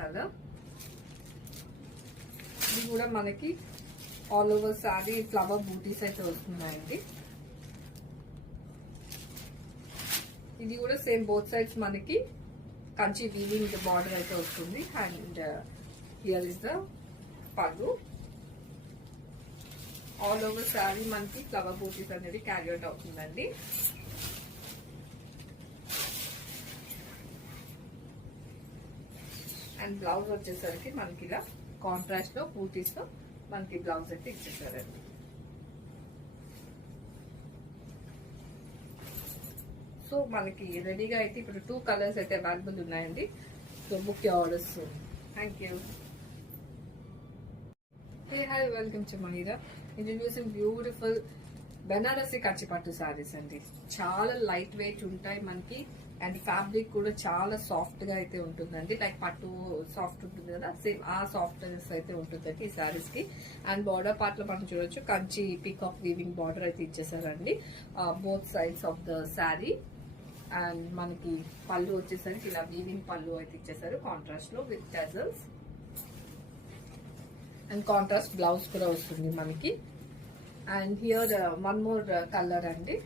కలర్. ఇది కూడా మనకి ఆల్ ఓవర్ సారీ ఫ్లవర్ బూటీస్ అయితే వస్తున్నాయండి. ఇది కూడా సేమ్ బోత్ సైడ్స్ మనకి కంచి వీవింగ్ బార్డర్ అయితే వస్తుంది. అండ్ హియర్ ఇస్ ద పళ్ళు. ఆల్ ఓవర్ సారీ మనకి ఫ్లవర్ బూటీస్ అనేది క్యారీ అవుట్ అవుతుందండి. అండ్ బ్లౌజ్ వచ్చేసరికి మనకి ఇలా కాంట్రాస్ట్ లో బూటీస్ తో మనకి బ్లౌజ్ అయితే ఇచ్చేసారండి. సో మనకి రెడీగా అయితే ఇప్పుడు 2 కలర్స్ అయితే అవైలబుల్ ఉన్నాయండి. So book your orders. Thank you. Hey hi, welcome to Mahira. Introducing beautiful Banarasi Kanchipattu sarees అండి. చాలా లైట్ వెయిట్ ఉంటాయి మనకి. అండ్ ఫ్యాబ్రిక్ కూడా చాలా సాఫ్ట్ గా అయితే ఉంటుందండి. లైక్ పట్టు సాఫ్ట్ ఉంటుంది కదా, సేమ్ ఆ సాఫ్ట్నెస్ అయితే ఉంటుందండి ఈ సారీస్ కి. అండ్ బార్డర్ పార్ట్ లో మనం చూడొచ్చు కంచి పీకాక్ వీవింగ్ బార్డర్ అయితే ఇచ్చేసారండి both sides of the saree. And మనకి పళ్ళు వచ్చేసరికి ఇలా వీవింగ్ పళ్ళు అయితే ఇచ్చేసారు కాంట్రాస్ట్ లో with tassels. And contrast blouse కూడా వస్తుంది మనకి. And here one more colour అండి.